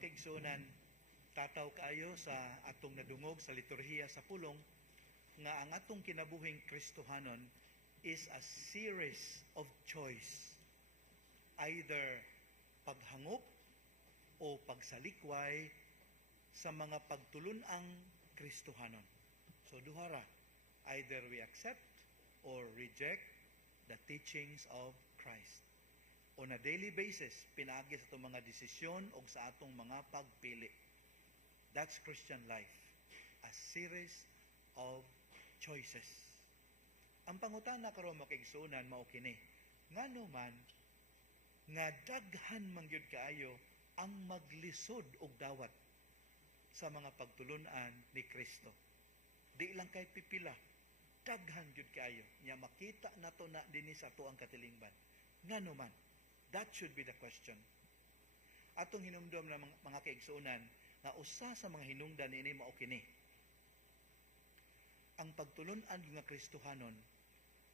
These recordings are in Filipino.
mga kaigsunan, tataw kaayo sa atong nadungog sa liturhiya sa pulong nga ang atong kinabuhing Kristohanon is a series of choice. Either paghangop o pagsalikway sa mga pagtulunang Kristohanon. So duhara, either we accept or reject the teachings of Christ. On a daily basis, pinaagi sa itong mga desisyon o sa atong mga pagpili. That's Christian life. A series of choices. Ang pangutana karon mga kaigsunan mao kini. Ngano man nga daghan mangyud kaayo ang maglisod og dawat sa mga pagtulunan ni Kristo. Di lang kay pipila, daghan gyud kaayo nya makita nato na dinhi sa ato ang katilingban. Ngano man, that should be the question. Atong hinumdom na mga kaigsunan na usa sa mga hinungdan ini mao kini. Ang pagtulunan nga Kristohanon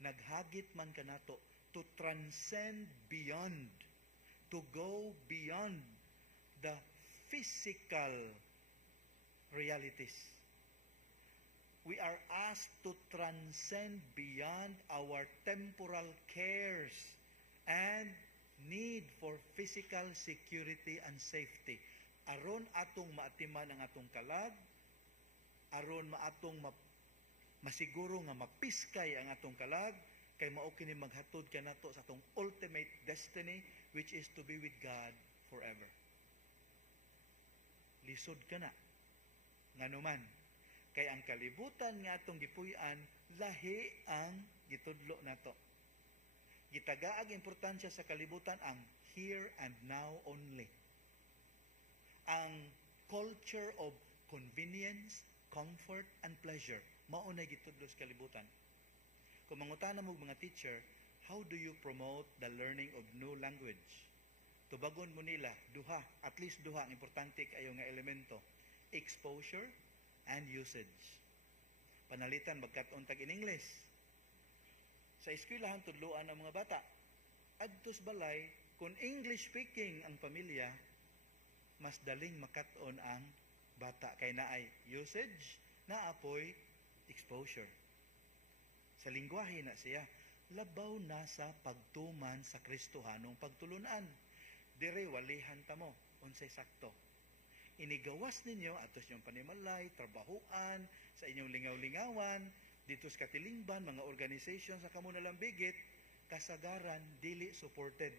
naghagit man kanato to transcend beyond, to go beyond the physical realities. We are asked to transcend beyond our temporal cares and need for physical security and safety. Aron atong maatiman ang atong kalag, aron maatong masiguro nga mapiskay ang atong kalag, kay mao kini maghatod kanato sa atong ultimate destiny, which is to be with God forever. Lisod ka na. Nganuman, kay ang kalibutan nga atong gipuy-an, lahi ang gitudlo nato. Gitagaag importansya sa kalibutan ang here and now only. Ang culture of convenience, comfort, and pleasure, mao na gitudlo sa kalibutan. Kung mangutana mo mga teacher, how do you promote the learning of new language? Tubagon mo nila, duha, at least duha, ang importante kayo nga elemento, exposure and usage. Panalitan, magkatuntag in English. Sa eskwelahan, tudluan ang mga bata. Adtos balay, kung English speaking ang pamilya, mas daling makaton ang bata. Kay naay usage, naapoy exposure. Sa lingwahe na siya, labaw na sa pagtuman sa Kristohanong pagtulunan. Dire walihan ta mo, unsay sakto. Inigawas ninyo atos yung panimalay, trabahuan, sa inyong lingaw-lingawan, dito sa katilingban, mga organization sa kamo nalang bigit, kasagaran, dili supported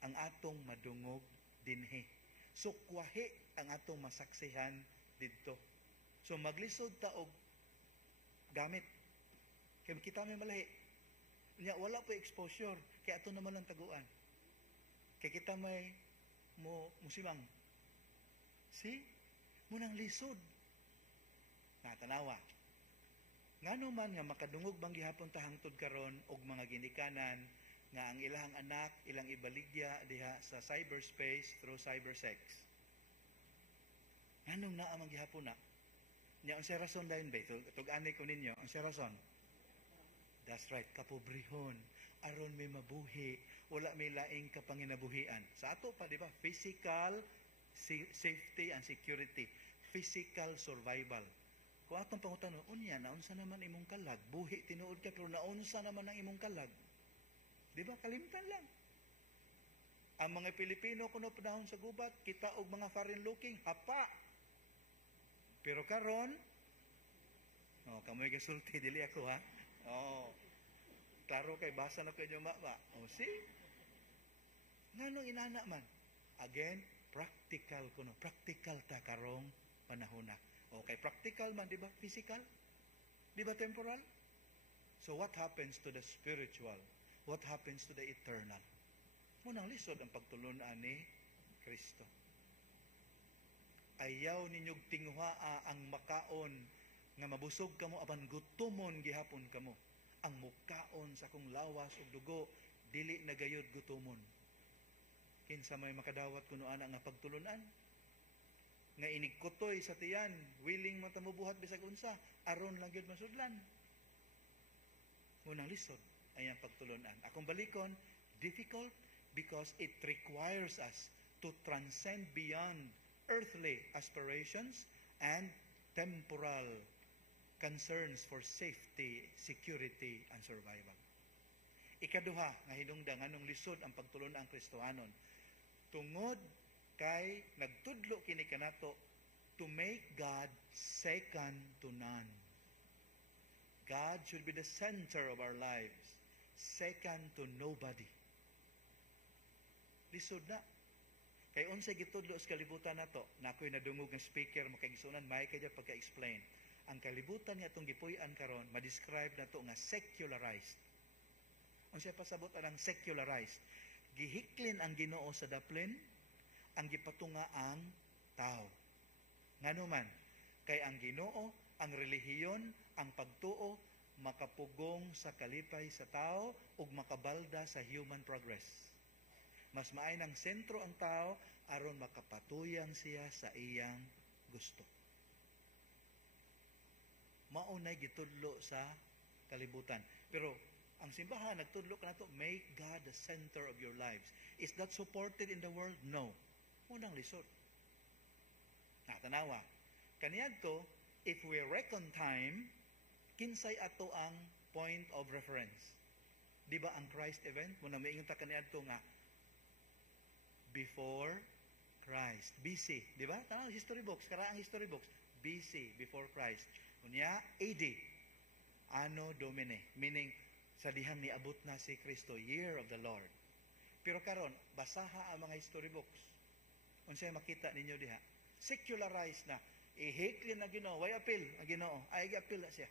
ang atong madungog dinhi. So, kwahi ang atong masaksihan dito. So, maglisod ta og gamit. Kaya kita may malahi. Wala po exposure. Kaya ato naman ang taguan. Kaya kita may musimang. See? Munang lisod. Natanawa. Ngano man nga makadungog bang gihapon ta hangtod karon og mga ginikanan nga ang ilahang anak ilang ibaligya diha sa cyberspace through cybersex. Nganong naa man gihapon na? Nya ang rason dayon ba? Tug-ani ko ninyo, ang rason. That's right, kapobrehon. Aron may mabuhi, wala may laing kapanginabuhian. Sa ato pa, di ba? Physical safety and security. Physical survival. Kung atong pangutan, unya, naunsa naman imong kalag? Buhi, tinuod ka, pero naunsa naman ang imong kalag? Di ba? Kalimtan lang. Ang mga Pilipino, kuno panahon sa gubat, kita og mga foreign looking, hapa. Pero karon, kamoy kasulti, dili ako ha. Klaro kay basa na kayo mama. See? Nganong inana man? Again, practical kuno. Practical ta karong panahon na. Okay, practical man, di ba? Physical? Di ba temporal? So what happens to the spiritual? What happens to the eternal? Munang lisod ang pagtulunan ni Kristo. Ayaw ninyog tinguhaa ang makaon nga mabusog kamo apan gutumon gihapon kamo. Ang mukaon sa kong lawas ug dugo dili na gayud gutumon. Kinsa may makadawat kuno ana nga pagtulunan nga inigkutoy sa tiyan, willing matamubuhat bisag unsa, aron lang gyud masudlan. Munang lisod ay ang pagtulunan. Akong balikon, difficult because it requires us to transcend beyond earthly aspirations and temporal concerns for safety, security, and survival. Ikaduha, nga hinungdan nganong lisod ang pagtulon ang Kristohanon. Tungod kay nagtudlo kini kanato to make God second to none. God should be the center of our lives, second to nobody. Lisod na. Kay unsay gitudlo sa kalibutan nato, na ako'y nadungog ng speaker, makaigsunan, may kaya pagka-explain. Ang kalibutan niya itong gipuy-an karon, ma-describe na ito nga secularized. Unsay pasabot ang secularized? Gihiklin ang Ginoo sa daplin, ang gipatunga ang tao. Nganuman, kay ang Ginoo, ang relihiyon, ang pagtuo, makapugong sa kalipay sa tao ug makabalda sa human progress. Mas maay ng sentro ang tao aron makapatuyan siya sa iyang gusto. Maunay gitudlo sa kalibutan. Pero ang simbahan nagtudlo kanato, make God the center of your lives. Is that supported in the world? No. Unang lisod. Tanawa. Kaniadto, if we reckon time, kinsay ato ang point of reference. Di ba ang Christ event? Muna may ingon ta kaniadto nga before Christ. BC. Di ba? Tanang history books. Karaang history books. BC, before Christ. Unya, AD. Anno Domini. Meaning, sa dihang niabot na si Kristo. Year of the Lord. Pero karon, basaha ang mga history books. Unsay makita ninyo diha? Secularized na. Ihikli na Ginoo. Way appeal ang Ginoo. Ay appeal na siya.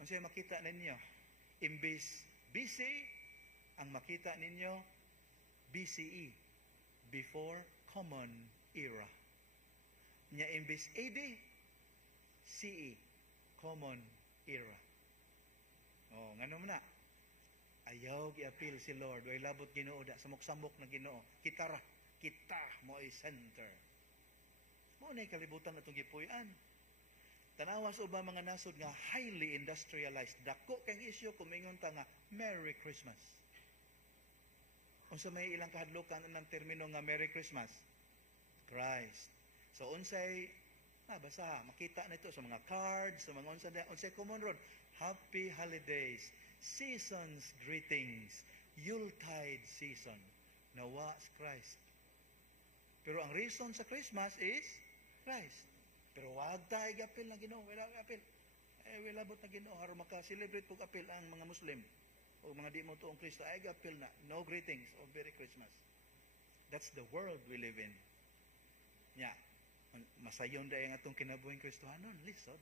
Unsay makita ninyo? Imbis BC, ang makita ninyo BCE. Before Common Era. Nya imbis AD, CE, Common Era. Oh, ngano man na? Ayaw gi-appeal si Lord. Way labot Ginoo da, samok-samok na Ginoo. Kita mo ay center. Mo na kalibutan atong gipuy-an. Tanawa sa ubang mga nasod nga highly industrialized. Dako kang isyu kumingon ta nga Merry Christmas. Unsa may ilang kahadlokan ng termino nga Merry Christmas? Christ. So unsay basaha, makita nito sa mga cards, sa mga unsay common ron. Happy holidays, seasons greetings, Yuletide season. Nawa Christ. Pero ang reason sa Christmas is Christ. Pero wag ta igapil na Ginoo, wala apil. Wala bot na Ginoo aron maka-celebrate pug apil ang mga Muslim o mga di mo tuong Kristo, ay apil na, no greetings o Merry Christmas. That's the world we live in. Nya, masayon dahil ang atong kinabuhing Kristohanon, lisod.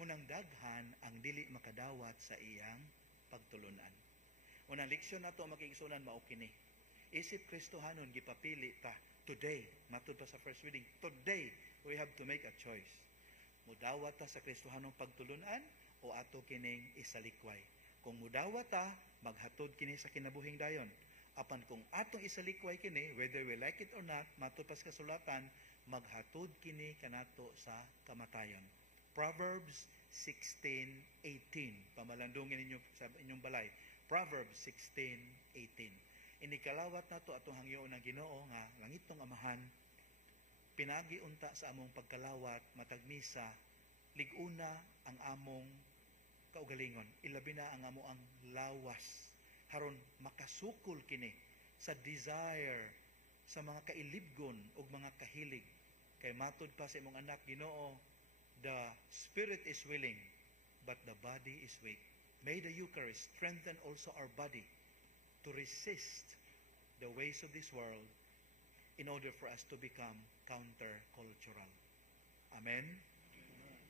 Munang daghan ang dili makadawat sa iyang pagtulunan. Unang leksyon na ito, makikisunan maukini. Isip Kristohanon, gipapili ta, today, matud pa sa first reading, today, we have to make a choice. Mudawat ta sa Kristohanong pagtulunan o ato kining isalikway. Kung mudawat ta, maghatod kini sa kinabuhing dayon. Apan kung atong isalikway kini, whether we like it or not, matud pa sa kasulatan, maghatod kini kanato sa kamatayon. Proverbs 16:18. Pamalandungin ninyo sa inyong balay. Proverbs 16:18. Inikalawat nato atong hangyoon ng Ginoo nga langitong Amahan, pinagiunta sa among pagkalawat matag misa, liguna ang among kaugalingon, ilabi na ang amo ang lawas haron makasukol kini sa desire sa mga kailibgon ug mga kahilig. Kay matud pa sa imong anak Ginoo, the spirit is willing but the body is weak. May the Eucharist strengthen also our body to resist the ways of this world in order for us to become counter-cultural. Amen.